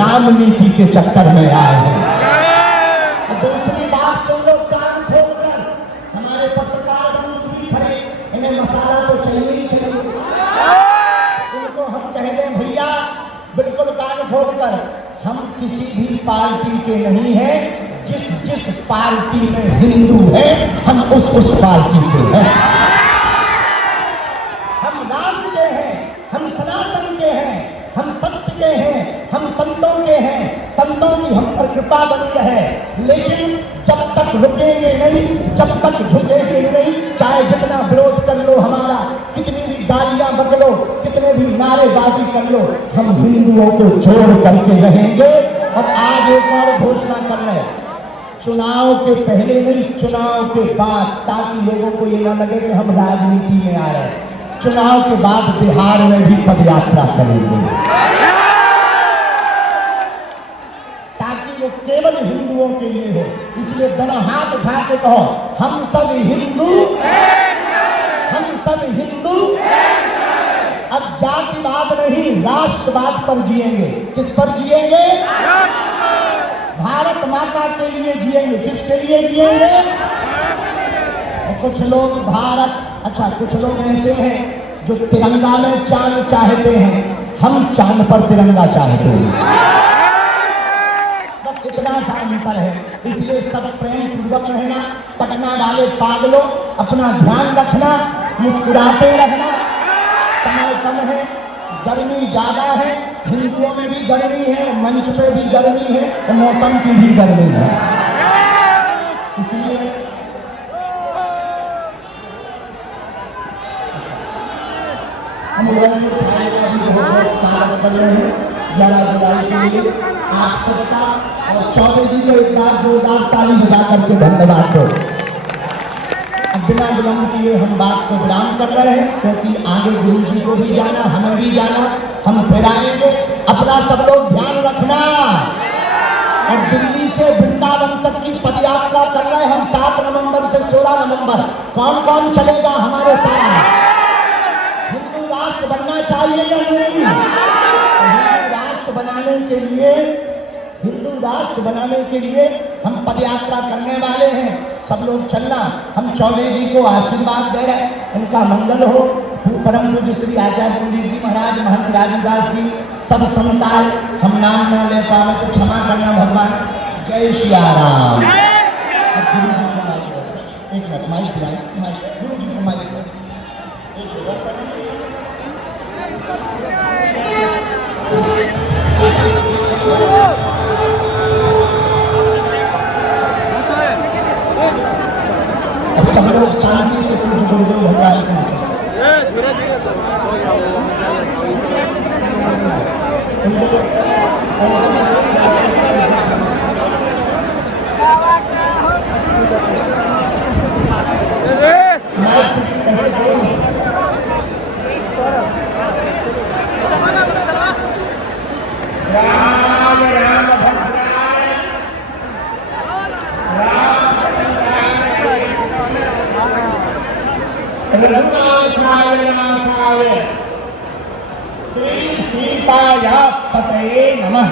रामनीति के चक्कर में आए हैं। दूसरी बात सुन लो कान खोलकर, हमारे पत्रकार बंधु भी खड़े, इन्हें मसाला तो चाहिए ही चाहिए। उनको हम कह दें भैया बिल्कुल कान खोलकर, हम किसी भी पार्टी के नहीं हैं, जिस पार्टी में हिंदू है हम उस पार्टी के हैं। हम राम के हैं, हम सनातन के हैं, हम सत्य के हैं, हम संतों के हैं, संतों की हम पर कृपा बनी रहे। लेकिन जब तक रुकेंगे नहीं, जब तक झुकेंगे नहीं, चाहे जितना विरोध कर लो हमारा, कितनी भी गालियां बक लो, कितने भी नारेबाजी कर लो, हम हिंदुओं को जोड़ करके रहेंगे। और आज एक और घोषणा कर रहे हैं, चुनाव के पहले नहीं, चुनाव के बाद, ताकि लोगों को ये न लगे कि हम राजनीति में आ रहे हैं। चुनाव के बाद बिहार में भी पदयात्रा करेंगे, ताकि वो केवल हिंदुओं के लिए हो। इसलिए दोनों हाथ उठा के कहो, हम सब हिंदू, हम सब हिंदू। अब जातिवाद नहीं, राष्ट्रवाद पर जिएंगे। किस पर जिएंगे? भारत माता के लिए जिएंगे। किसके लिए जिएंगे? कुछ लोग भारत, अच्छा कुछ लोग ऐसे हैं जो तिरंगा में चांद चाहते हैं, हम चांद पर तिरंगा चाहते हैं। बस इतना सा अंतर है। इसलिए सब प्रेम पूर्वक रहना। पटना वाले पागलों, अपना ध्यान रखना, मुस्कुराते रहना। समय कम है, गर्मी ज्यादा है, हिंदुओं में भी गर्मी है, मंच पे भी गर्मी है, और मौसम की भी गर्मी है। इसलिए हम बहुत स्वागत कर रहे हैं 11 जुलाई के लिए। आप सबका और चौबे जी को एक बार जोरदार ताली बजा करके धन्यवाद दो। अब बिना विलंब किए हम बात को विराम कर रहे हैं, क्योंकि आगे गुरु जी को भी जाना, हमें भी जाना, हम फिर आएंगे। अपना सब लोग ध्यान रखना। और दिल्ली से वृंदावन तक की पदयात्रा कर रहे हैं हम 7 नवंबर से 16 नवंबर। कौन कौन चलेगा हमारे साथ? हिंदू राष्ट्र बनना चाहिए या नहीं? हिंदू राष्ट्र बनाने के लिए, हिंदू राष्ट्र बनाने के लिए हम पदयात्रा करने वाले हैं। सब लोग चलना। हम चौबे जी को आशीर्वाद दे रहे हैं, उनका मंगल हो। परम पूज्य श्री आचार्य पंडित जी महाराज, महंत राजदास जी, सब संतान, हम नाम न ले पावे तो क्षमा करना भगवान। जय सिया राम। गुरु जी को माइक दो, एक मिनट माइक दिया, गुरु जी को माइक दो। अब सब लोग शांति से पूछ गुरुदेव भगवान को नीचे। राम राम भद्राय, रघुनाथाय नाथाय, श्री सीताया पतये नमः।